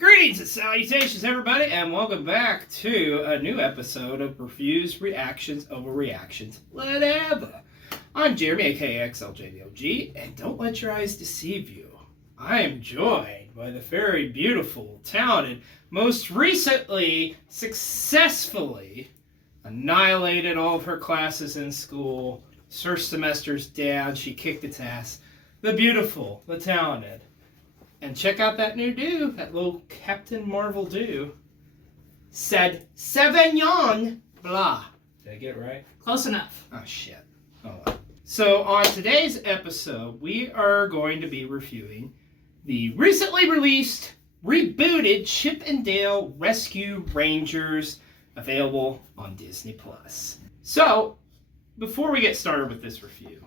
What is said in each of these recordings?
Greetings and salutations, everybody, and welcome back to a new episode of Reviews, Reactions, Overreactions, whatever. I'm Jeremy, aka Xlj the Og, and don't let your eyes deceive you. I am joined by the very beautiful, talented, most recently, successfully annihilated all of her classes in school. First semester's down, she kicked its ass. The beautiful, the talented. And check out that new do, that little Captain Marvel do. Sadsavignonbleh. Did I get it right? Close enough. Oh, shit. Oh, well. So, on today's episode, we are going to be reviewing the recently released, rebooted Chip and Dale Rescue Rangers, available on Disney+. So, before we get started with this review,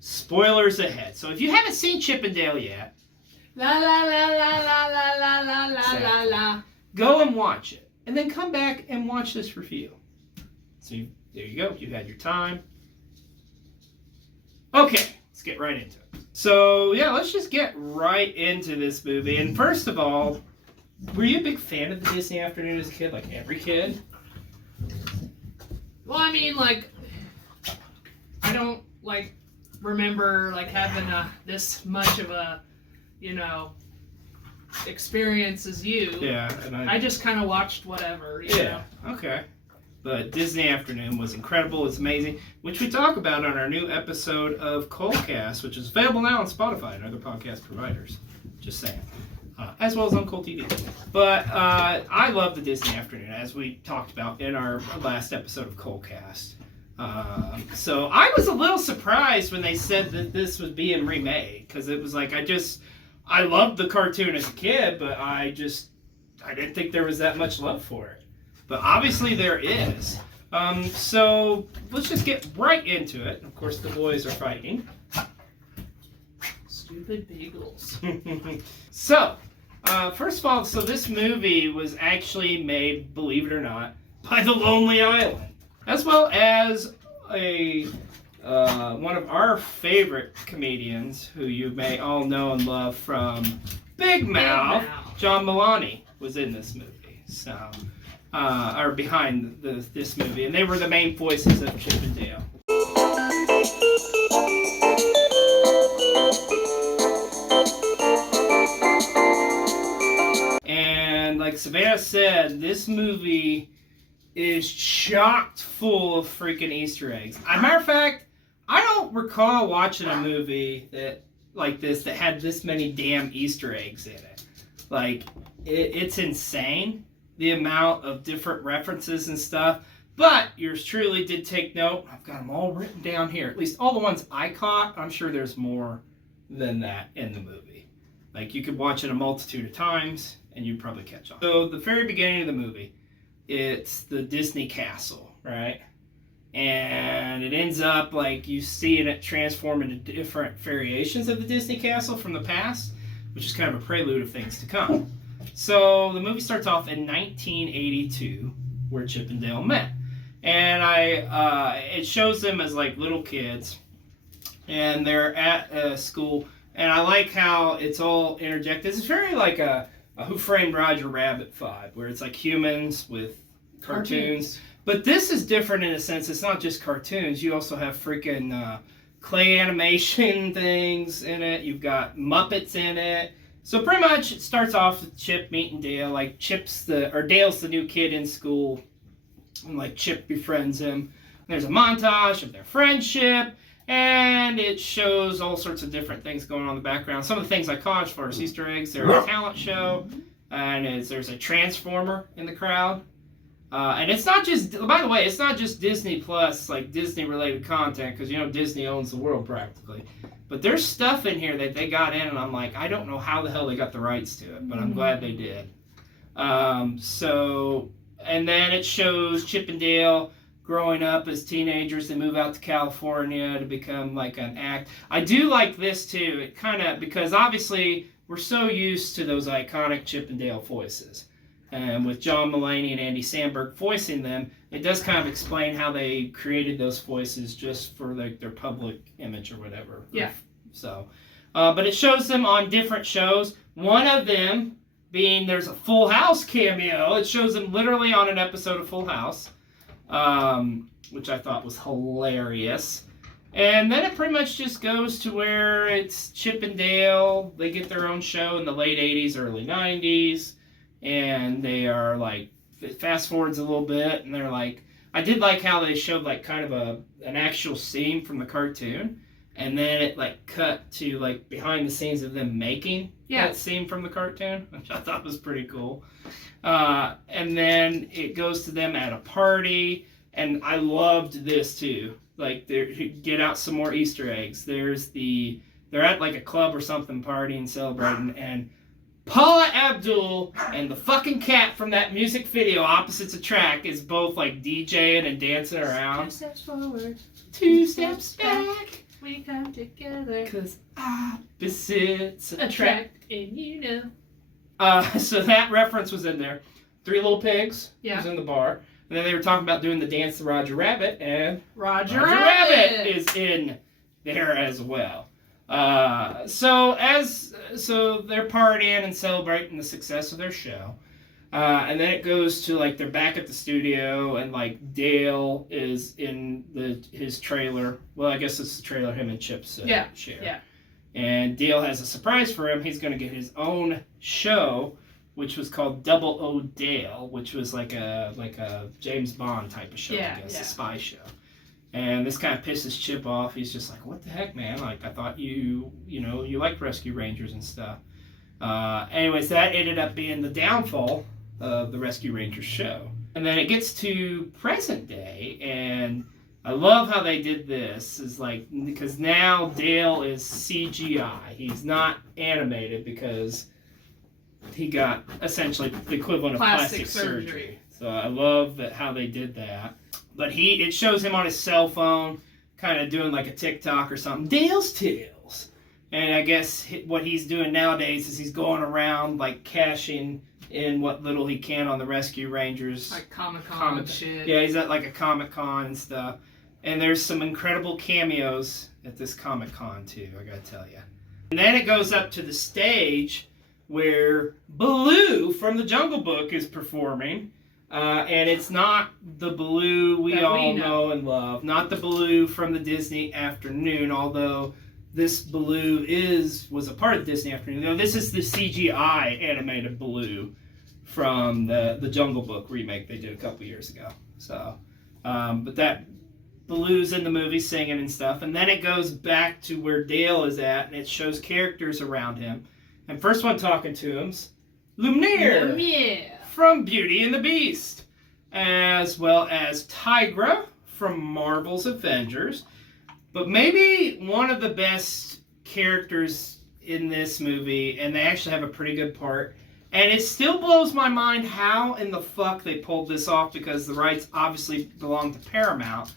spoilers ahead. So, if you haven't seen Chip and Dale yet, La la la la la la la la la la la. go and watch it, and then come back and watch this review. So there you go. You had your time. Okay, let's get right into it. So yeah, let's just get right into this movie. And first of all, were you a big fan of the Disney Afternoon as a kid, like every kid? Well, I mean, like, I don't remember having this much of a experience as you. Yeah, and I just kind of watched whatever, you know. Okay. But Disney Afternoon was incredible. It's amazing, which we talk about on our new episode of Coldcast, which is available now on Spotify and other podcast providers. Just saying. As well as on Cold TV. But I love the Disney Afternoon, as we talked about in our last episode of Coldcast. So I was a little surprised when they said that this was being remade, because it was like, I loved the cartoon as a kid, but I didn't think there was that much love for it. But obviously there is. So let's just get right into it. Of course, the boys are fighting. Stupid beagles. So, first of all, so this movie was actually made, believe it or not, by The Lonely Island, as well as one of our favorite comedians, who you may all know and love from Big Mouth, John Mulaney, was in this movie. So, or behind this movie, and they were the main voices of Chip and Dale. And like Savannah said, this movie is chocked full of freaking Easter eggs. As a matter of fact, I don't recall watching a movie like this that had this many damn Easter eggs in it. Like, it's insane, the amount of different references and stuff. But yours truly did take note. I've got them all written down here. At least all the ones I caught. I'm sure there's more than that in the movie. Like, you could watch it a multitude of times, and you'd probably catch on. So, the very beginning of the movie, it's the Disney castle, right? And it ends up like you seeing it transform into different variations of the Disney castle from the past, which is kind of a prelude of things to come. So the movie starts off in 1982, where Chip and Dale met. And it shows them as like little kids, and they're at school. And I like how it's all interjected. It's very like a Who Framed Roger Rabbit vibe, where it's like humans with cartoons. But this is different in a sense. It's not just cartoons. You also have freaking clay animation things in it. You've got Muppets in it. So pretty much it starts off with Chip meeting Dale. Like Dale's the new kid in school, and like Chip befriends him. There's a montage of their friendship, and it shows all sorts of different things going on in the background. Some of the things I caught as far as Easter eggs, there's a talent show, and there's a transformer in the crowd. And it's not just, by the way, it's not just Disney Plus, like Disney related content, because Disney owns the world practically. But there's stuff in here that they got in, and I'm like, I don't know how the hell they got the rights to it, but I'm glad they did. And then it shows Chip and Dale growing up as teenagers. They move out to California to become like an act. I do like this too. It kind of, because obviously we're so used to those iconic Chip and Dale voices. And with John Mulaney and Andy Samberg voicing them, it does kind of explain how they created those voices just for their public image or whatever. Yeah. So, but it shows them on different shows. One of them being there's a Full House cameo. It shows him literally on an episode of Full House, which I thought was hilarious. And then it pretty much just goes to where it's Chip and Dale. They get their own show in the late 80s, early 90s. And they are like, fast forwards a little bit, and they're like, I did like how they showed like kind of an actual scene from the cartoon. And then it like cut to like behind the scenes of them making that scene from the cartoon, which I thought was pretty cool. And then it goes to them at a party. And I loved this too. Like, get out some more Easter eggs. They're at like a club or something partying, celebrating, and Paula Abdul and the fucking cat from that music video, Opposites Attract, is both like DJing and dancing around. 2 steps forward, 2 steps back. We come together. 'Cause opposites Attract, and you know. So that reference was in there. 3 Little Pigs was in the bar. And then they were talking about doing the dance to Roger Rabbit, and Roger Rabbit is in there as well. So they're partying and celebrating the success of their show. And then it goes to like they're back at the studio, and like Dale is in his trailer. Well, I guess it's the trailer him and Chip share. Yeah. And Dale has a surprise for him. He's going to get his own show, which was called Double O Dale, which was like a James Bond type of show, I guess, a spy show. And this kind of pisses Chip off. He's just like, what the heck, man? Like, I thought you liked Rescue Rangers and stuff. Anyways, that ended up being the downfall of the Rescue Rangers show. And then it gets to present day, and I love how they did this. Is like, because now Dale is CGI. He's not animated because he got essentially the equivalent of plastic surgery. So I love how they did that. But it shows him on his cell phone, kind of doing like a TikTok or something. Dale's Tales. And I guess what he's doing nowadays is he's going around like cashing in what little he can on the Rescue Rangers. Like Comic-Con shit. Yeah, he's at like a Comic-Con and stuff. And there's some incredible cameos at this Comic-Con too, I gotta tell you. And then it goes up to the stage where Baloo from the Jungle Book is performing. And it's not the Baloo we all know and love. Not the Baloo from the Disney Afternoon, although this Baloo was a part of Disney Afternoon. No, this is the CGI animated Baloo from the Jungle Book remake they did a couple years ago. So, but that Baloo's in the movie singing and stuff. And then it goes back to where Dale is at, and it shows characters around him. And first one talking to him's Lumiere from Beauty and the Beast, as well as Tigra from Marvel's Avengers. But maybe one of the best characters in this movie, and they actually have a pretty good part. And it still blows my mind how in the fuck they pulled this off, because the rights obviously belong to Paramount.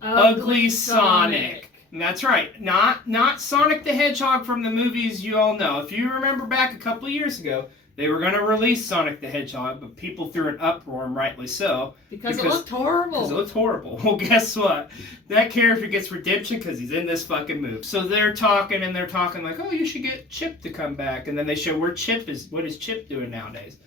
Ugly Sonic. And that's right. Not Sonic the Hedgehog from the movies you all know. If you remember back a couple of years ago, they were going to release Sonic the Hedgehog, but people threw an uproar, and rightly so. Because it looked horrible. Because it looked horrible. Well, guess what? That character gets redemption because he's in this fucking movie. So they're talking like, oh, you should get Chip to come back. And then they show where Chip is. What is Chip doing nowadays?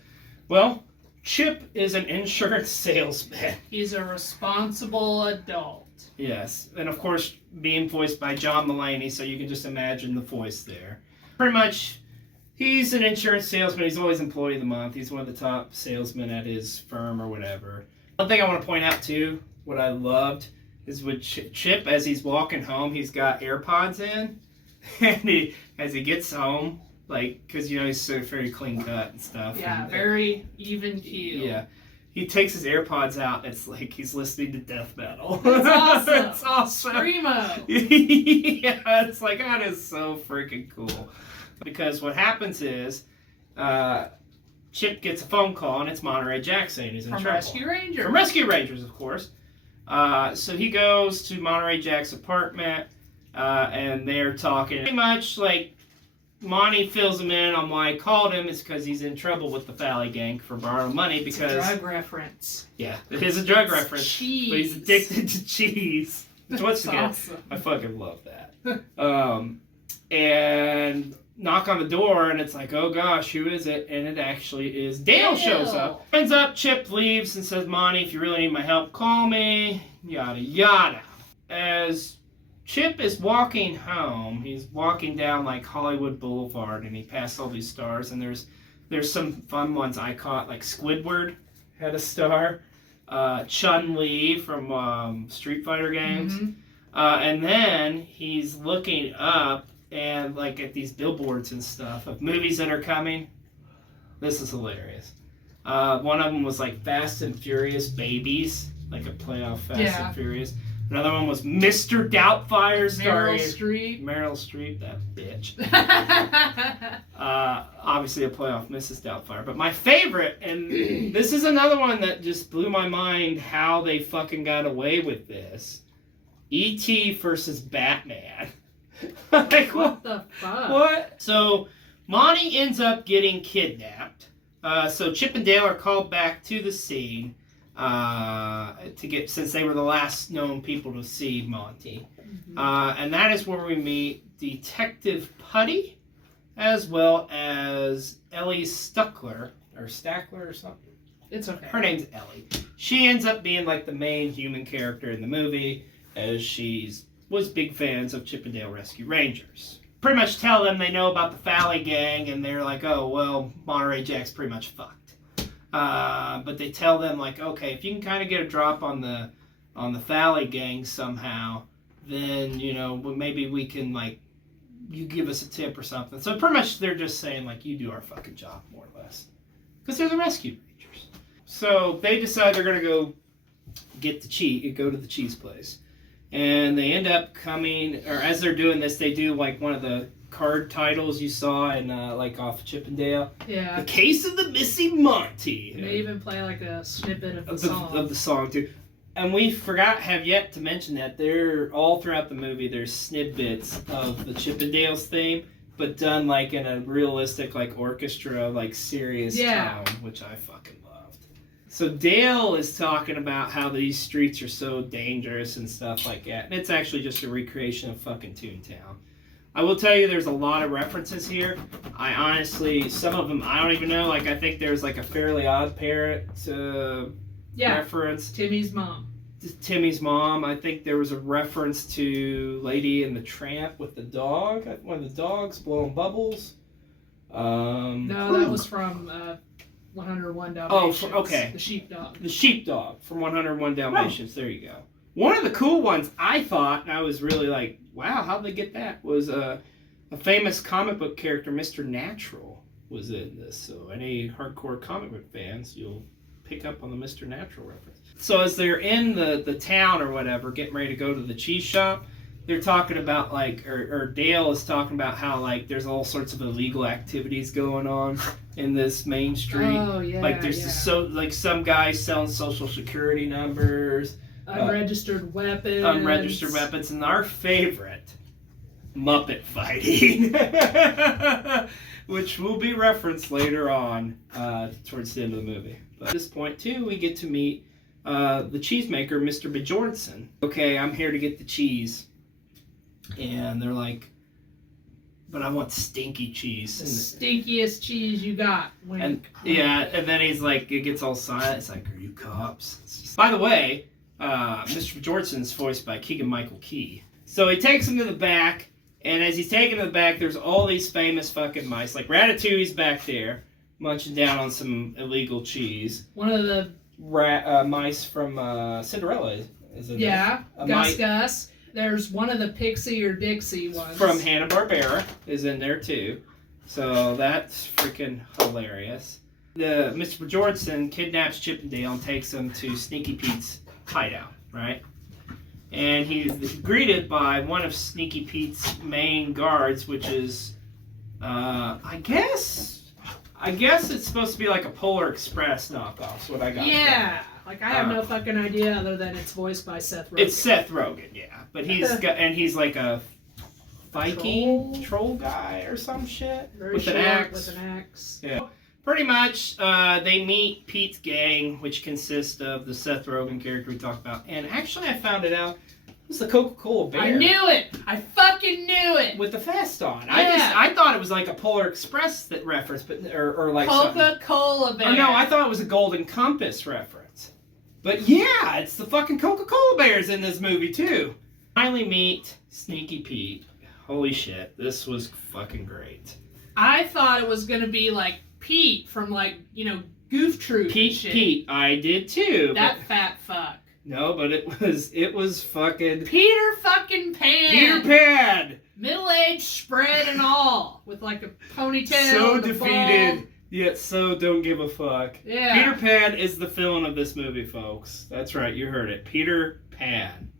Well, Chip is an insurance salesman. He's a responsible adult. Yes. And of course, being voiced by John Mulaney, so you can just imagine the voice there. Pretty much, he's an insurance salesman. He's always employee of the month. He's one of the top salesmen at his firm or whatever. One thing I want to point out too, what I loved, is with Chip, as he's walking home, he's got AirPods in. And as he gets home, like, because, he's so very clean cut and stuff. Yeah, and, very even keel. Yeah. He takes his AirPods out, and it's like he's listening to death metal. It's awesome. It's awesome. Screamo. Yeah, it's like, that is so freaking cool. Because what happens is, Chip gets a phone call, and it's Monterey Jack saying he's in trouble. Rescue Rangers. From Rescue Rangers, of course. So he goes to Monterey Jack's apartment, and they're talking. Pretty much, like, Monty fills him in on why he called him. It's because he's in trouble with the Valley Gang for borrowing money because... It's a drug reference. Yeah, it is a drug reference. Cheese. But he's addicted to cheese. Once again, awesome. I fucking love that. And knock on the door, and it's like, oh gosh, who is it? And it actually is Dale. Shows up. Ends up, Chip leaves and says, Monty, if you really need my help, call me. Yada yada. As Chip is walking home, he's walking down like Hollywood Boulevard, and he passed all these stars, and there's some fun ones I caught, like Squidward had a star, Chun-Li from Street Fighter games, and then he's looking up and like at these billboards and stuff of movies that are coming. This is hilarious. One of them was like Fast and Furious Babies, like a play off Fast and Furious. Another one was Mr. Doubtfire starring Meryl Streep, that bitch. Obviously a play off Mrs. Doubtfire. But my favorite, and this is another one that just blew my mind how they fucking got away with this. E.T. versus Batman. Like, what the fuck? What? So, Monty ends up getting kidnapped. So Chip and Dale are called back to the scene to get, since they were the last known people to see Monty. And that is where we meet Detective Putty, as well as Ellie Stackler or something. It's okay. Her name's Ellie. She ends up being like the main human character in the movie, as was big fans of Chip and Dale Rescue Rangers. Pretty much tell them they know about the Fally Gang, and they're like, oh, well, Monterey Jack's pretty much fucked. But they tell them, like, okay, if you can kind of get a drop on the Fally Gang somehow, then, you know, maybe we can, like, you give us a tip or something. So pretty much they're just saying, like, you do our fucking job, more or less. Because they're the Rescue Rangers. So they decide they're going to go to the cheese place. And they end up coming, or as they're doing this, they do like one of the card titles you saw in like off Chip and Dale. Yeah. The Case of the Missing Monty. And they even play like a snippet of the song. Of the song too. And we have yet to mention that they're all throughout the movie. There's snippets of the Chip and Dale's theme, but done like in a realistic, like orchestra, like serious tone, which I fucking loved. So Dale is talking about how these streets are so dangerous and stuff like that, and it's actually just a recreation of fucking Toontown. I will tell you, there's a lot of references here. I honestly, some of them I don't even know. Like I think there's like a Fairly Odd Parents reference. Timmy's mom. Timmy's mom. I think there was a reference to Lady and the Tramp with the dog. One of the dogs blowing bubbles. No, that was from 101 Dalmatians. Oh, okay. The sheepdog. The sheepdog from 101 Dalmatians. There you go. One of the cool ones I thought, and I was really like, wow, how'd they get that? Was a famous comic book character, Mr. Natural, was in this. So any hardcore comic book fans, you'll pick up on the Mr. Natural reference. So as they're in the town or whatever, getting ready to go to the cheese shop, they're talking about like, or Dale is talking about how like there's all sorts of illegal activities going on in this main street. Oh yeah. Like there's like some guys selling social security numbers, unregistered weapons. Unregistered weapons, and our favorite, Muppet fighting, which will be referenced later on towards the end of the movie. But at this point too, we get to meet the cheesemaker, Mr. Bjornson. Okay, I'm here to get the cheese. And they're like, but I want stinky cheese. The stinkiest cheese you got. And then he's like, it gets all silent. It's like, are you cops? By the way, Mr. Bjornson's voiced by Keegan-Michael Key. So he takes him to the back, and as he's taking him to the back, there's all these famous fucking mice. Like Ratatouille's back there, munching down on some illegal cheese. One of the mice from Cinderella is in there. Gus. There's one of the Pixie or Dixie ones. From Hanna-Barbera is in there too. So that's freaking hilarious. Mr. Bjornson kidnaps Chip and Dale and takes them to Sneaky Pete's hideout, right? And he's greeted by one of Sneaky Pete's main guards, which is, I guess it's supposed to be like a Polar Express knockoff. That's what I got. Yeah. Like, I have no fucking idea other than it's voiced by Seth Rogen. It's Seth Rogen, yeah. But he's like a Viking troll guy or some shit. With an axe. Yeah. Pretty much, they meet Pete's gang, which consists of the Seth Rogen character we talked about. And actually, I found it out, was the Coca-Cola bear. I knew it. I fucking knew it. With the vest on. Yeah. I thought it was like a Polar Express that reference, but or like Coca-Cola bear. Or no, I thought it was a Golden Compass reference. But yeah, it's the fucking Coca-Cola bears in this movie too. Finally meet Sneaky Pete. Holy shit, this was fucking great. I thought it was gonna be like Pete from like, you know, Goof Troop. Pete, I did too. That fat fuck. No, but it was fucking Peter fucking Pan. Peter Pan. Middle-aged spread and all, with like a ponytail. So and defeated, ball. yet so don't give a fuck. Yeah. Peter Pan is the villain of this movie, folks. That's right, you heard it. Peter Pan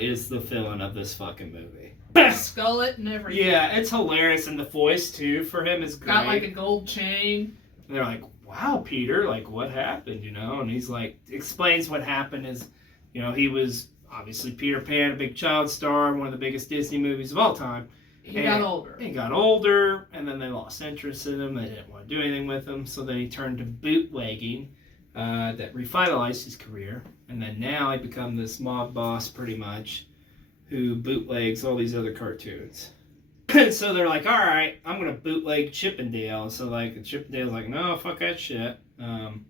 is the villain of this fucking movie. Skullet and everything. Yeah, it's hilarious, and the voice too for him is great. Got like a gold chain. And they're like, "Wow, Peter, like what happened?" You know, and he's like, explains what happened is, you know, he was obviously Peter Pan, a big child star, one of the biggest Disney movies of all time. He got older. He got older, and then they lost interest in him. They didn't want to do anything with him, so then he turned to bootlegging. That revitalized his career, and then now he become this mob boss, pretty much, who bootlegs all these other cartoons. So they're like, all right, I'm going to bootleg Chippendale. So like Chippendale's like, no, fuck that shit. And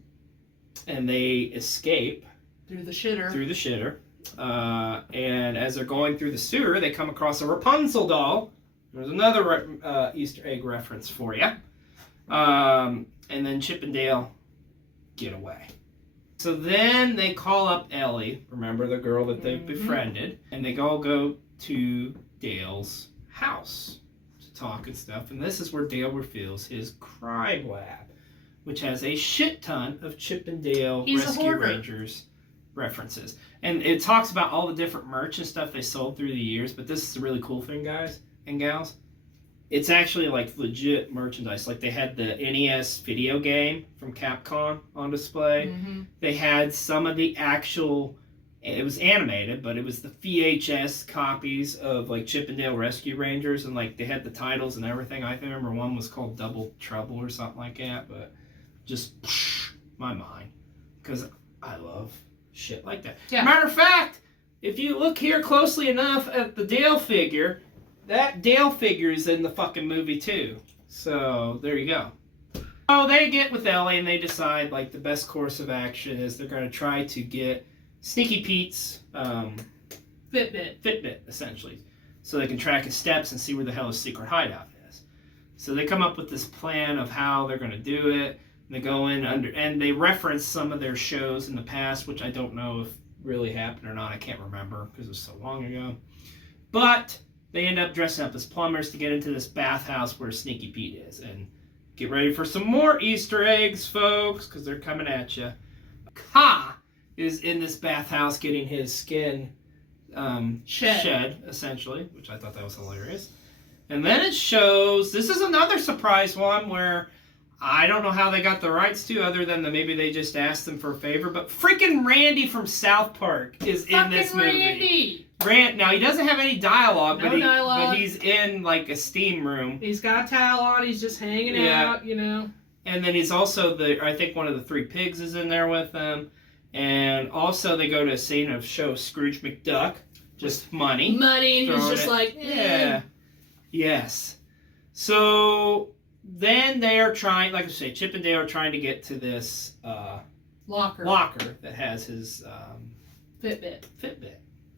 they escape. Through the shitter. And as they're going through the sewer, they come across a Rapunzel doll. There's another Easter egg reference for you. And then Chippendale get away. So then they call up Ellie, remember the girl that they befriended, and they all go to Dale's house to talk and stuff. And this is where Dale reveals his crime lab, which has a shit ton of Chippendale Rescue Rangers references. And it talks about all the different merch and stuff they sold through the years, but this is the really cool thing, guys and gals. It's actually like legit merchandise. Like they had the NES video game from Capcom on display. Mm-hmm. They had some of the actual, it was animated, but it was the VHS copies of like Chippendale Rescue Rangers, and like they had the titles and everything. I remember one was called Double Trouble or something like that, but just my mind, because I love shit like that. Yeah. Matter of fact, if you look here closely enough at the Dale figure, that Dale figure is in the fucking movie too. So there you go. Oh, they get with Ellie and they decide like the best course of action is they're going to try to get Sneaky Pete's Fitbit essentially, so they can track his steps and see where the hell his secret hideout is. So they come up with this plan of how they're going to do it. And they go in and they reference some of their shows in the past, which I don't know if really happened or not. I can't remember because it was so long ago. But they end up dressing up as plumbers to get into this bathhouse where Sneaky Pete is. And get ready for some more Easter eggs, folks, because they're coming at you. Ka is in this bathhouse getting his skin shed, essentially, which I thought that was hilarious. And then it shows, this is another surprise one where I don't know how they got the rights to, other than maybe they just asked them for a favor, but freaking Randy from South Park is in this movie. Now, he doesn't have any dialogue, but he's in like a steam room. He's got a towel on, he's just hanging out, you know. And then he's also, I think one of the three pigs is in there with them. And also they go to a scene of show Scrooge McDuck, just money. Money, and he's just like, yeah. Yes. So then they are trying, like I say, Chip and Dale are trying to get to this locker that has his Fitbit.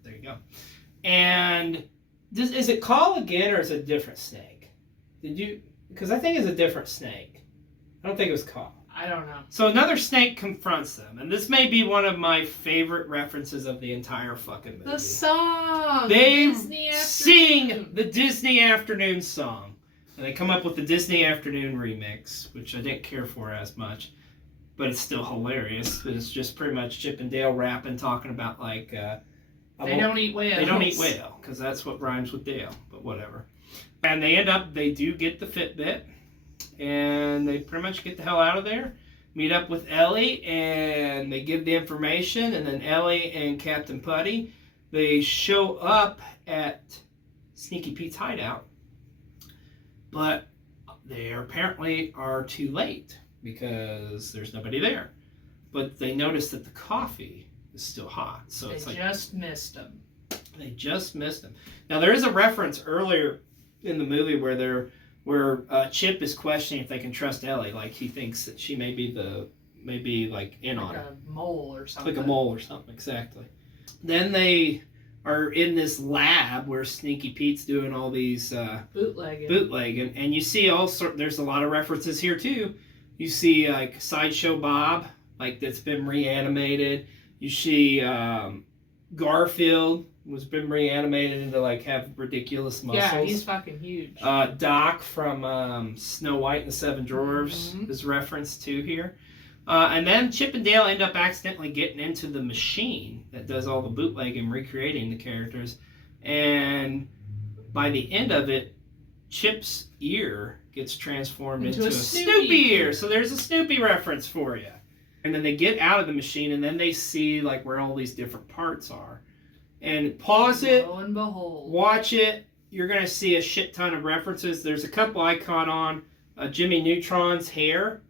There you go. And is it Call again, or is it a different snake? Because I think it's a different snake. I don't think it was Call. I don't know. So another snake confronts them, and this may be one of my favorite references of the entire fucking movie. The song! They sing the Disney Afternoon song. And they come up with the Disney Afternoon remix, which I didn't care for as much, but it's still hilarious. It's just pretty much Chip and Dale rapping, talking about like... they don't eat whale. They don't eat whale, because that's what rhymes with Dale, but whatever. And they do get the Fitbit, and they pretty much get the hell out of there, meet up with Ellie, and they give the information, and then Ellie and Captain Putty, they show up at Sneaky Pete's hideout, but they apparently are too late because there's nobody there. But they notice that the coffee is still hot, so it's like just missed them. They just missed him. Now there is a reference earlier in the movie where Chip is questioning if they can trust Ellie. Like he thinks that she may be like in on it. Like a mole or something. Like a mole or something, exactly. Then they are in this lab where Sneaky Pete's doing all these bootlegging, and you see there's a lot of references here too. You see like Sideshow Bob, like that's been reanimated. You see Garfield was been reanimated into like have ridiculous muscles. Yeah, he's fucking huge. Doc from Snow White and the Seven Dwarfs is referenced to here. And then Chip and Dale end up accidentally getting into the machine that does all the bootlegging, recreating the characters. And by the end of it, Chip's ear gets transformed into a Snoopy ear. So there's a Snoopy reference for you. And then they get out of the machine, and then they see like where all these different parts are. And pause it, lo and behold, watch it. You're going to see a shit ton of references. There's a couple I caught on. Jimmy Neutron's hair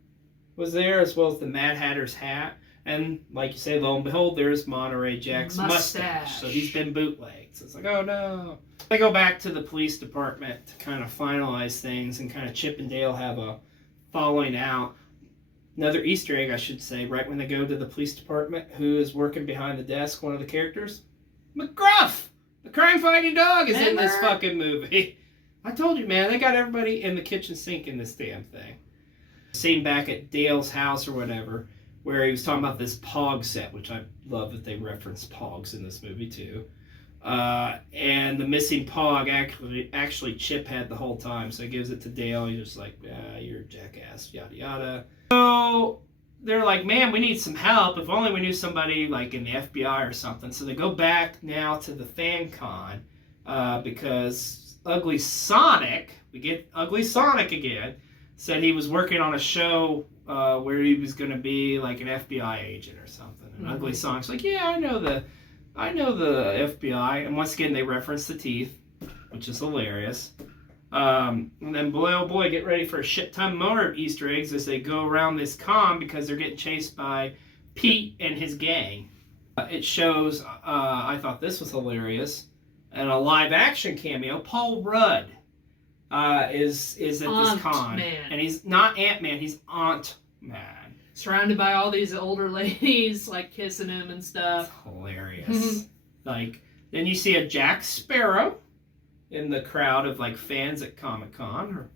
was there, as well as the Mad Hatter's hat. And like you say, lo and behold, there's Monterey Jack's mustache. So he's been bootlegged. So it's like, oh no. They go back to the police department to kind of finalize things, and kind of Chip and Dale have a falling out. Another Easter egg, I should say, right when they go to the police department, who is working behind the desk, one of the characters? McGruff! The crime-fighting dog is in this fucking movie. I told you, man, they got everybody in the kitchen sink in this damn thing. Scene back at Dale's house or whatever, where he was talking about this Pog set, which I love that they reference Pogs in this movie too. And the missing Pog actually Chip had the whole time, so he gives it to Dale. He's just like, you're a jackass, yada yada. So they're like, man, we need some help. If only we knew somebody like in the FBI or something. So they go back now to the fan con because Ugly Sonic, we get Ugly Sonic again, said he was working on a show where he was going to be like an FBI agent or something. And Ugly Sonic's like, yeah, I know the FBI. And once again, they reference the teeth, which is hilarious. And then boy, oh boy, get ready for a shit ton more of Easter eggs as they go around this con because they're getting chased by Pete and his gang. It shows, I thought this was hilarious, and a live action cameo, Paul Rudd is at this con. Man. And he's not Ant-Man, he's Aunt-Man. Surrounded by all these older ladies, like kissing him and stuff. It's hilarious. Like, then you see a Jack Sparrow in the crowd of like fans at Comic-Con, or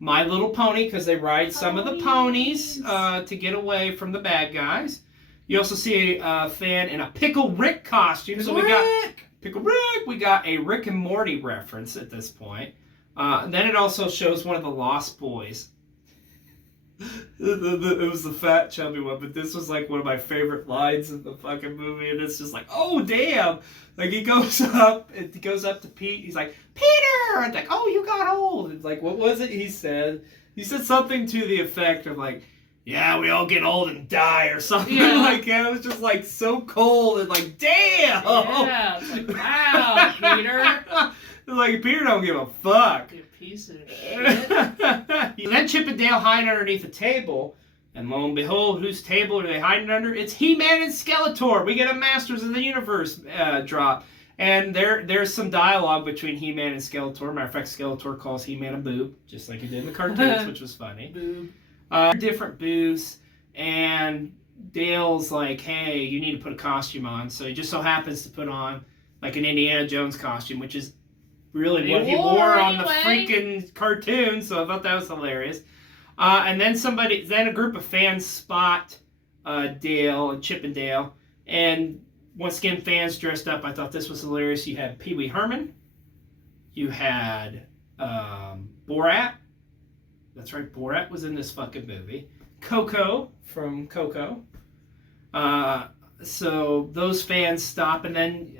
My Little Pony, because they ride some of the ponies to get away from the bad guys. You also see a fan in a Pickle Rick costume. So we got Pickle Rick. We got a Rick and Morty reference at this point. Then it also shows one of the Lost Boys. It was the fat chubby one, but this was like one of my favorite lines in the fucking movie, and it's just like, oh damn! Like he goes up to Pete. He's like, Peter! And like, oh, you got old. It's like, what was it he said? He said something to the effect of like, yeah, we all get old and die or something like that. It was just like so cold and like, damn! Yeah, it's like, wow, Peter. Like, Peter don't give a fuck. You piece of shit. Then Chip and Dale hide underneath a table, and lo and behold, whose table are they hiding under? It's He-Man and Skeletor. We get a Masters of the Universe drop. And there's some dialogue between He-Man and Skeletor. Matter of fact, Skeletor calls He-Man a boob, just like he did in the cartoons, which was funny. Boob. Different booths, and Dale's like, hey, you need to put a costume on. So he just so happens to put on like an Indiana Jones costume, which is really what he wore on the freaking cartoon, so I thought that was hilarious. And then a group of fans spot Dale and Chip and Dale, and once again, fans dressed up. I thought this was hilarious. You had Pee Wee Herman, you had Borat. That's right, Borat was in this fucking movie. Coco from Coco. So those fans stop, and then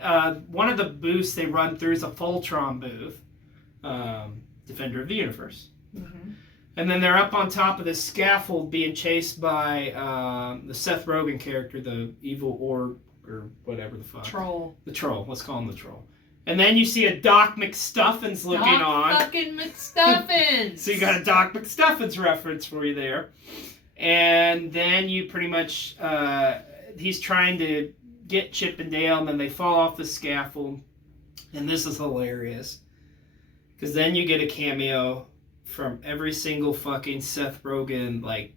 one of the booths they run through is a Voltron booth, Defender of the Universe. And then they're up on top of this scaffold being chased by the Seth Rogen character, the evil orc, or whatever the fuck. Troll. The troll. Let's call him the troll. And then you see a Doc McStuffins looking on. Doc fucking McStuffins! So you got a Doc McStuffins reference for you there. And then you pretty much... he's trying to get Chip and Dale, and then they fall off the scaffold. And this is hilarious. Because then you get a cameo from every single fucking Seth Rogen, like,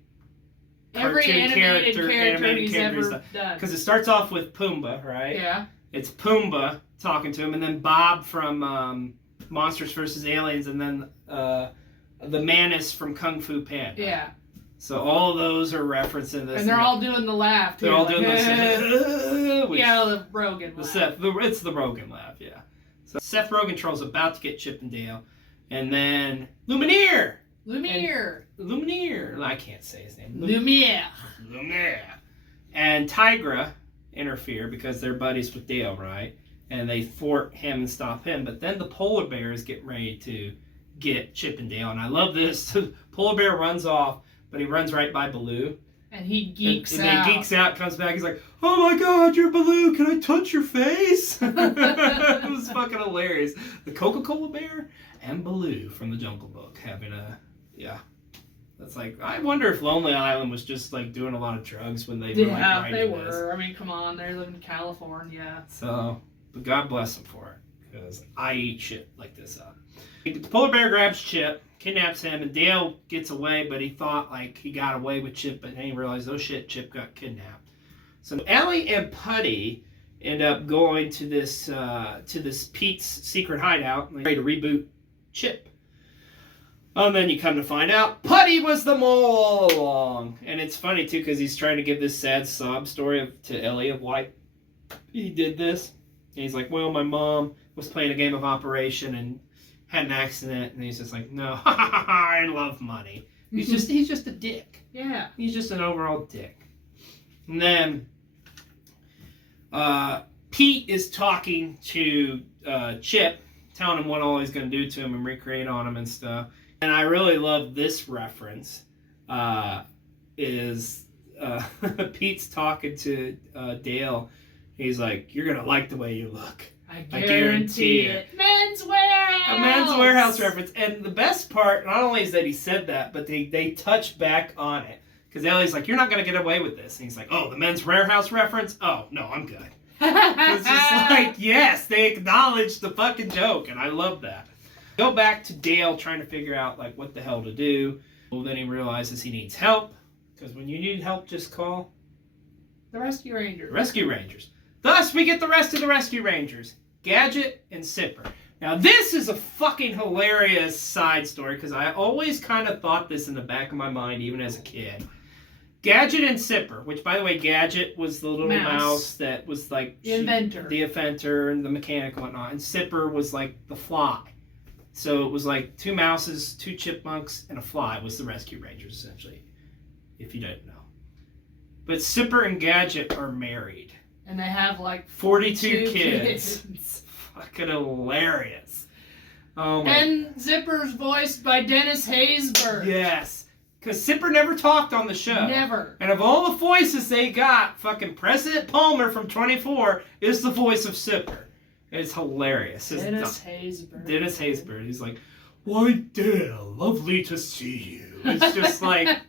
Every cartoon animated he's ever stuff. done. Because it starts off with Pumbaa, right? Yeah. It's Pumbaa talking to him, and then Bob from Monsters vs. Aliens, and then the Manus from Kung Fu Panda. Yeah. So all of those are referencing this. And they're all doing the laugh, too. They're all doing the yeah, the Rogen laugh. It's the Rogen laugh, yeah. So Seth Rogen troll's about to get Chip and Dale, and then Lumiere! Lumiere! I can't say his name. Lumiere. And Tigra interfere because they're buddies with Dale, right? And they thwart him and stop him. But then the polar bear is getting ready to get Chip and Dale. And I love this. Polar bear runs off, but he runs right by Baloo. And he geeks out. And he geeks out, comes back, he's like, oh my god, you're Baloo, can I touch your face? It was fucking hilarious. The Coca-Cola bear and Baloo from the Jungle Book having a, yeah. That's like, I wonder if Lonely Island was just like doing a lot of drugs when they were like writing they this. were. I mean, come on, they live in California. So, but God bless them for it, because I eat shit like this up. The polar bear grabs Chip, kidnaps him, and Dale gets away, but he thought like he got away with Chip, but then he realized, oh shit, Chip got kidnapped. So Ellie and Putty end up going to this Pete's secret hideout, and they're ready to reboot Chip. And then you come to find out, Putty was the mole all along. And it's funny too, because he's trying to give this sad sob story to Ellie of why he did this. And he's like, well, my mom was playing a game of Operation and had an accident, and he's just like, no, I love money. He's just a dick. Yeah. He's just an overall dick. And then Pete is talking to Chip, telling him what all he's going to do to him and recreate on him and stuff. And I really love this reference. Is Pete's talking to Dale. He's like, you're going to like the way you look. I guarantee it. Men's Warehouse! A Men's Warehouse reference. And the best part, not only is that he said that, but they touch back on it. Because Ellie's like, you're not going to get away with this. And he's like, oh, the Men's Warehouse reference? Oh, no, I'm good. It's just like, yes, they acknowledge the fucking joke. And I love that. Go back to Dale trying to figure out, like, what the hell to do. Well, then he realizes he needs help. Because when you need help, just call the Rescue Rangers. Rescue Rangers. Thus, we get the rest of the Rescue Rangers. Gadget and Zipper. Now, this is a fucking hilarious side story, because I always kind of thought this in the back of my mind, even as a kid. Gadget and Zipper, which, by the way, Gadget was the little mouse that was like... The inventor. The inventor and the mechanic and whatnot. And Zipper was like the fly. So it was like 2 mouses, 2 chipmunks, and a fly was the Rescue Rangers, essentially, if you don't know. But Zipper and Gadget are married. And they have like 42 kids. Fucking hilarious. Oh my. And Zipper's voiced by Dennis Haysbert. Yes. Because Zipper never talked on the show. Never. And of all the voices they got, fucking President Palmer from 24 is the voice of Zipper. It's hilarious. Dennis Haysbert. Dennis Haysbert. He's like, why, Dale, lovely to see you. It's just like,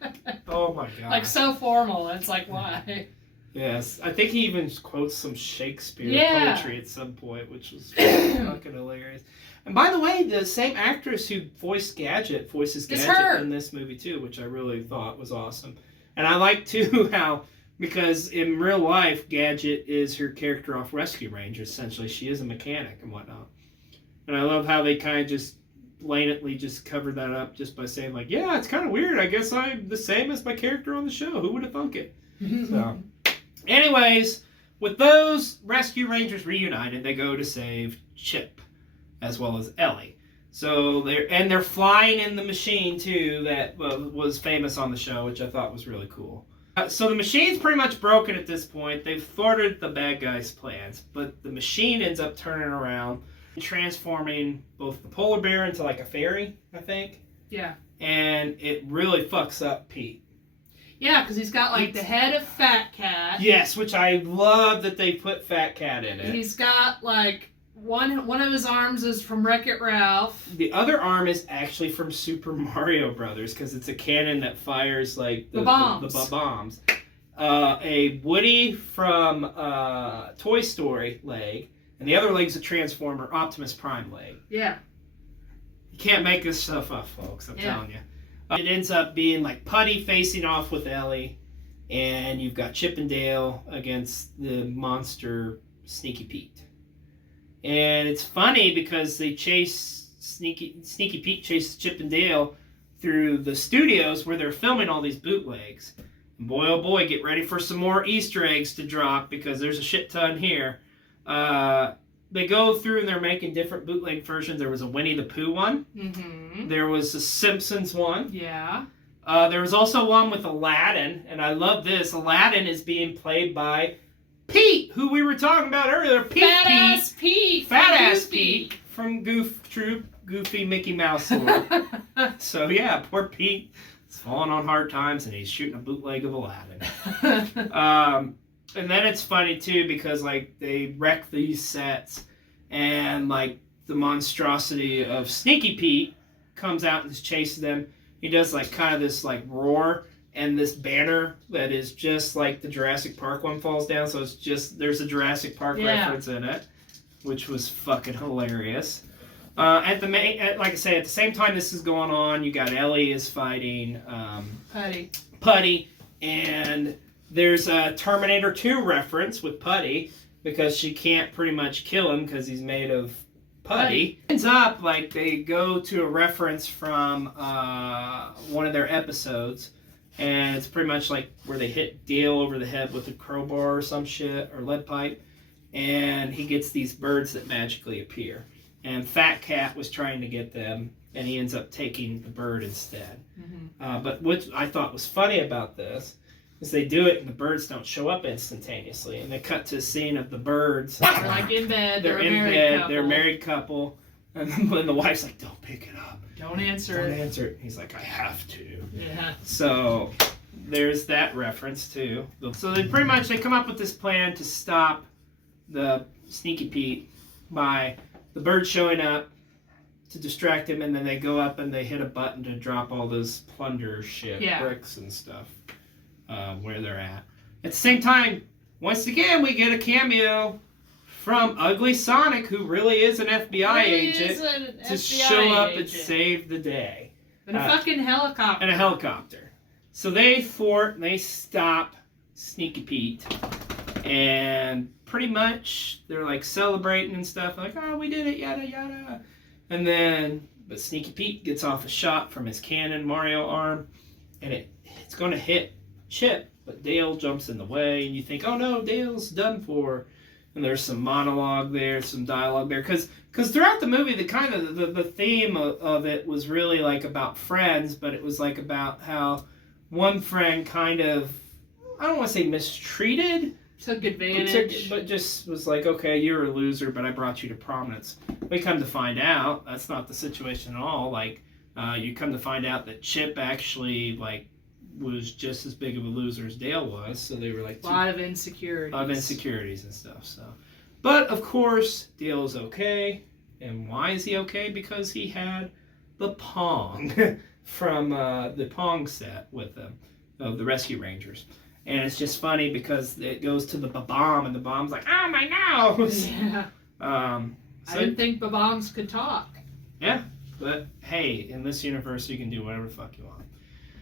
oh my God. Like so formal. It's like, why? Yes, I think he even quotes some Shakespeare poetry at some point, which was fucking hilarious. And by the way, the same actress who voices Gadget in this movie too, which I really thought was awesome. And I like too how, because in real life, Gadget is her character off Rescue Rangers, essentially. She is a mechanic and whatnot. And I love how they kind of just blatantly just covered that up just by saying like, yeah, it's kind of weird. I guess I'm the same as my character on the show. Who would have thunk it? So... Anyways, with those Rescue Rangers reunited, they go to save Chip, as well as Ellie. So they're flying in the machine too that was famous on the show, which I thought was really cool. So the machine's pretty much broken at this point. They've thwarted the bad guys' plans, but the machine ends up turning around, transforming both the polar bear into like a fairy, I think. Yeah. And it really fucks up Pete. Yeah, because he's got like the head of Fat Cat. Yes, which I love that they put Fat Cat in it. He's got like one of his arms is from Wreck-It Ralph. The other arm is actually from Super Mario Brothers because it's a cannon that fires like the bombs. The bombs. A Woody from Toy Story leg, and the other leg's a Transformer Optimus Prime leg. Yeah. You can't make this stuff up, folks. I'm telling you. It ends up being like Putty facing off with Ellie, and you've got Chip and Dale against the monster Sneaky Pete. And it's funny because they chase Sneaky Pete chases Chip and Dale through the studios where they're filming all these bootlegs. And boy, oh boy, get ready for some more Easter eggs to drop because there's a shit ton here. They go through and they're making different bootleg versions. There was a Winnie the Pooh one. Mm-hmm. There was a Simpsons one. Yeah. There was also one with Aladdin, and I love this. Aladdin is being played by Pete, who we were talking about earlier. Fat-ass Pete. Fat-ass Pete from Goofy Mickey Mouse. So yeah, poor Pete is falling on hard times, and he's shooting a bootleg of Aladdin. And then it's funny too because like they wreck these sets, and like the monstrosity of Sneaky Pete comes out and is chasing them. He does like kind of this like roar, and this banner that is just like the Jurassic Park one falls down. So it's just there's a Jurassic Park reference in it, which was fucking hilarious. Like I say, at the same time this is going on, you got Ellie is fighting Putty, and there's a Terminator 2 reference with Putty because she can't pretty much kill him because he's made of putty. Ends up like they go to a reference from one of their episodes, and it's pretty much like where they hit Dale over the head with a crowbar or some shit or lead pipe, and he gets these birds that magically appear. And Fat Cat was trying to get them, and he ends up taking the bird instead. Mm-hmm. But what I thought was funny about this is they do it and the birds don't show up instantaneously, and they cut to a scene of the birds. They're like in bed. They're in bed. They're a married couple, and when the wife's like, "Don't pick it up. Don't answer it." He's like, "I have to." Yeah. So there's that reference too. So they come up with this plan to stop the Sneaky Pete by the bird showing up to distract him, and then they go up and they hit a button to drop all those plunder shit, bricks and stuff. Where they're at. At the same time, once again, we get a cameo from Ugly Sonic, who really is an FBI agent, to show up and save the day. In a fucking helicopter. In a helicopter. So they stop Sneaky Pete, and pretty much they're like celebrating and stuff, like, "Oh, we did it, yada yada." But Sneaky Pete gets off a shot from his cannon Mario arm, and it's going to hit Chip, but Dale jumps in the way, and you think, "Oh no, Dale's done for." And there's some monologue there, some dialogue there, because throughout the movie, the theme of it was really like about friends, but it was like about how one friend kind of, I don't want to say mistreated, took advantage, but just was like, "Okay, you're a loser, but I brought you to prominence." We come to find out that's not the situation at all. Like, you come to find out that Chip actually like was just as big of a loser as Dale was, so they were like a lot of insecurities and stuff. So, but of course Dale is okay, and why is he okay? Because he had the Pong from the Pong set with them of the Rescue Rangers, and it's just funny because it goes to the bomb, and the bomb's like, "Oh my nose!" Yeah. I didn't think bombs could talk. Yeah, but hey, in this universe, you can do whatever the fuck you want.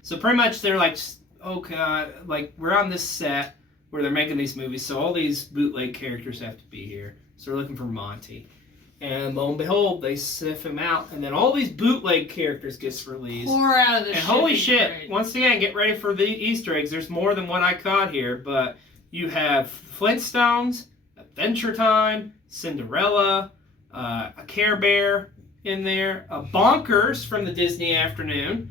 So pretty much they're like, "Okay, like we're on this set where they're making these movies, so all these bootleg characters have to be here. So they're looking for Monty." And lo and behold, they sniff him out, and then all these bootleg characters gets released. Pour out of the and holy shit, crate. Once again, get ready for the Easter eggs. There's more than what I caught here, but you have Flintstones, Adventure Time, Cinderella, a Care Bear in there, a Bonkers from the Disney Afternoon.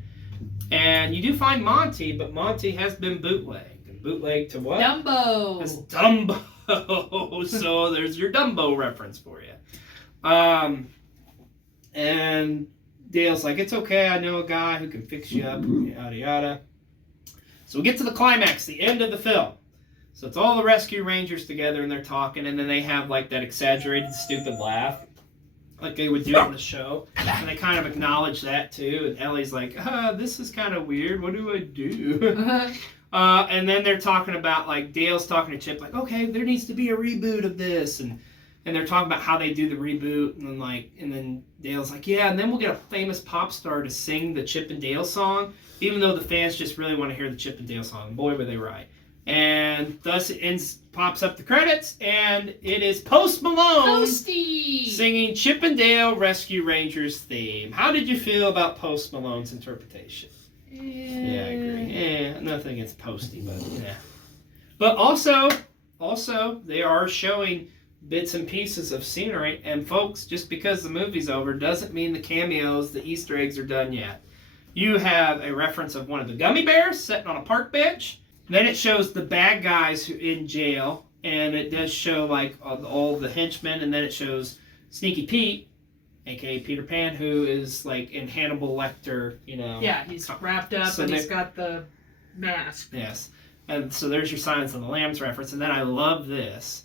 And you do find Monty, but Monty has been bootlegged. And bootlegged to what? Dumbo. As Dumbo. So there's your Dumbo reference for you. And Dale's like, "It's okay, I know a guy who can fix you up," yada yada. So we get to the climax, the end of the film. So it's all the Rescue Rangers together, and they're talking, and then they have like that exaggerated, stupid laugh, like they would do on the show. And they kind of acknowledge that too. And Ellie's like, "This is kind of weird. What do I do?" And then they're talking about, like, Dale's talking to Chip, like, "Okay, there needs to be a reboot of this." And and they're talking about how they do the reboot, and then Dale's like, yeah, and then we'll get a famous pop star to sing the Chip and Dale song, even though the fans just really want to hear the Chip and Dale song. Boy, were they right. And thus it pops up the credits, and it is Post Malone singing Chip and Dale Rescue Rangers theme. How did you feel about Post Malone's interpretation? Yeah, I agree. Yeah, nothing against Posty, but yeah. But also, they are showing bits and pieces of scenery, and folks, just because the movie's over doesn't mean the cameos, the Easter eggs are done yet. You have a reference of one of the gummy bears sitting on a park bench. Then it shows the bad guys who are in jail, and it does show like all the henchmen, and then it shows Sneaky Pete, aka Peter Pan, who is like in Hannibal Lecter, Yeah, he's wrapped up and he's got the mask. Yes. And so there's your Silence of the Lambs reference, and then I love this.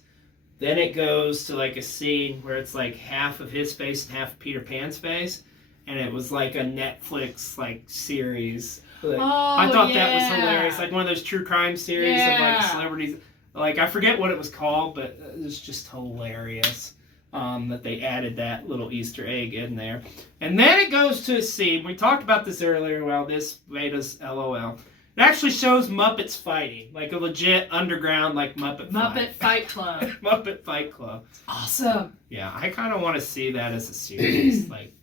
Then it goes to like a scene where it's like half of his face and half of Peter Pan's face, and it was like a Netflix like series. Like, I thought that was hilarious, like one of those true crime series of like celebrities. Like I forget what it was called, but it was just hilarious that they added that little Easter egg in there. And then it goes to a scene. We talked about this earlier. Well, this made us LOL. It actually shows Muppets fighting, like a legit underground like Muppet Fight Club. Muppet Fight Club. Awesome. Yeah, I kind of want to see that as a series, like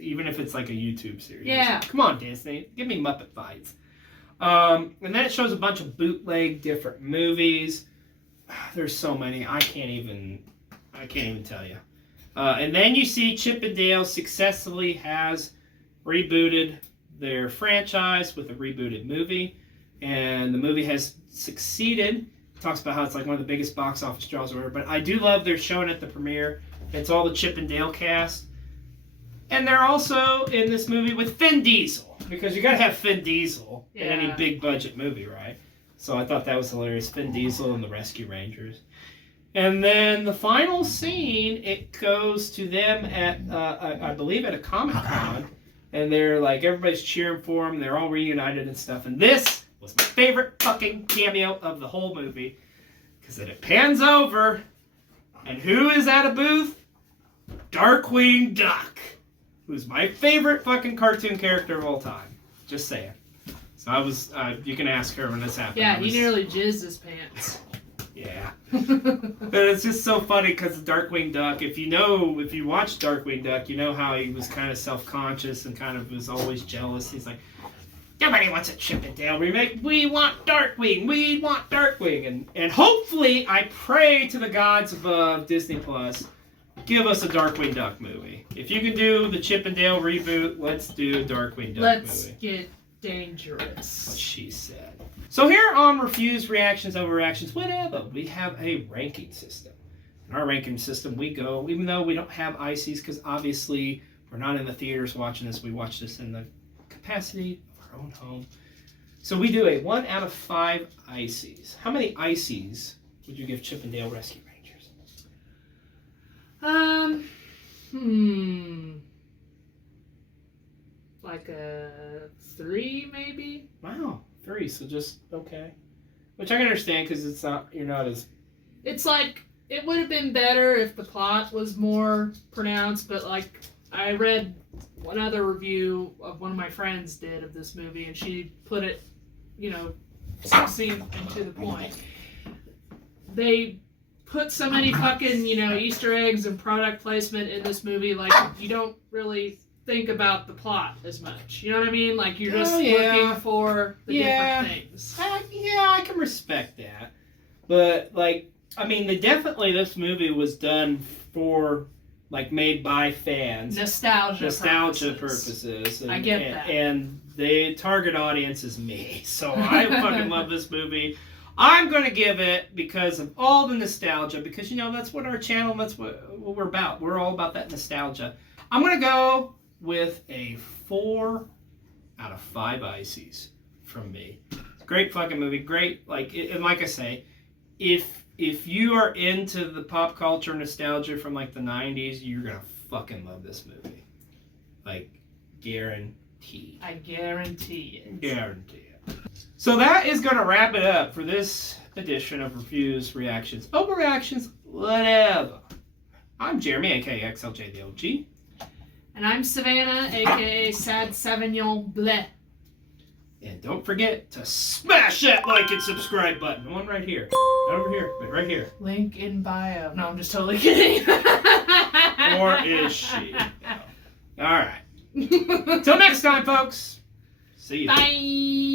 even if it's like a YouTube series. Yeah. Come on, Disney, give me Muppet fights. And then it shows a bunch of bootleg different movies. There's so many, I can't even tell you. And then you see Chip and Dale successfully has rebooted their franchise with a rebooted movie, and the movie has succeeded. It talks about how it's like one of the biggest box office draws ever, but I do love they're showing at the premiere. It's all the Chip and Dale cast, and they're also in this movie with Vin Diesel, because you gotta have Vin Diesel in any big budget movie, right? So I thought that was hilarious. Vin Diesel and the Rescue Rangers. And then the final scene, it goes to them at I believe at a Comic-Con. And they're like, everybody's cheering for him. They're all reunited and stuff. And this was my favorite fucking cameo of the whole movie. Because then it pans over. And who is at a booth? Darkwing Duck. Who's my favorite fucking cartoon character of all time. Just saying. So I was, you can ask her when this happened. Yeah, he nearly jizzed his pants. Yeah. But it's just so funny because Darkwing Duck, if you watch Darkwing Duck, you know how he was kind of self-conscious and kind of was always jealous. He's like, nobody wants a Chip and Dale remake. We want Darkwing. We want Darkwing. And hopefully, I pray to the gods above Disney Plus, give us a Darkwing Duck movie. If you can do the Chip and Dale reboot, let's do a Darkwing Duck movie. Let's get dangerous. What she said. So here on Reviews, Reactions, Overreactions, whatever, we have a ranking system. In our ranking system, we go, even though we don't have ICs, because obviously we're not in the theaters watching this, we watch this in the capacity of our own home. So we do a 1 out of 5 ICs. How many ICs would you give Chip and Dale Rescue Rangers? Like a 3 maybe? Wow. 3, so just okay. Which I can understand because it's not, you're not as... It's like, it would have been better if the plot was more pronounced, but like, I read one other review of one of my friends did of this movie, and she put it, succinct and to the point. They put so many fucking, Easter eggs and product placement in this movie, like, you don't really think about the plot as much. You know what I mean? Like, you're just looking for the different things. I can respect that. But, this movie was done for, made by fans. Nostalgia purposes. And, I get that. And the target audience is me. So I fucking love this movie. I'm going to give it, because of all the nostalgia, because, that's what our channel, that's what we're about. We're all about that nostalgia. I'm going to go with a 4 out of 5 ICs from me. Great fucking movie. Great, and like I say, if you are into the pop culture nostalgia from the 90s, you're gonna fucking love this movie. Guaranteed. I guarantee it. Guarantee it. So that is gonna wrap it up for this edition of Reviews, Reactions, Overreactions, whatever. I'm Jeremy, aka Xlj the Og. And I'm Savannah, aka Sadsavignonbleh. And don't forget to smash that like and subscribe button. One right here. Not over here, but right here. Link in bio. No, I'm just totally kidding. Or is she? Alright. Till next time, folks. See you. Bye.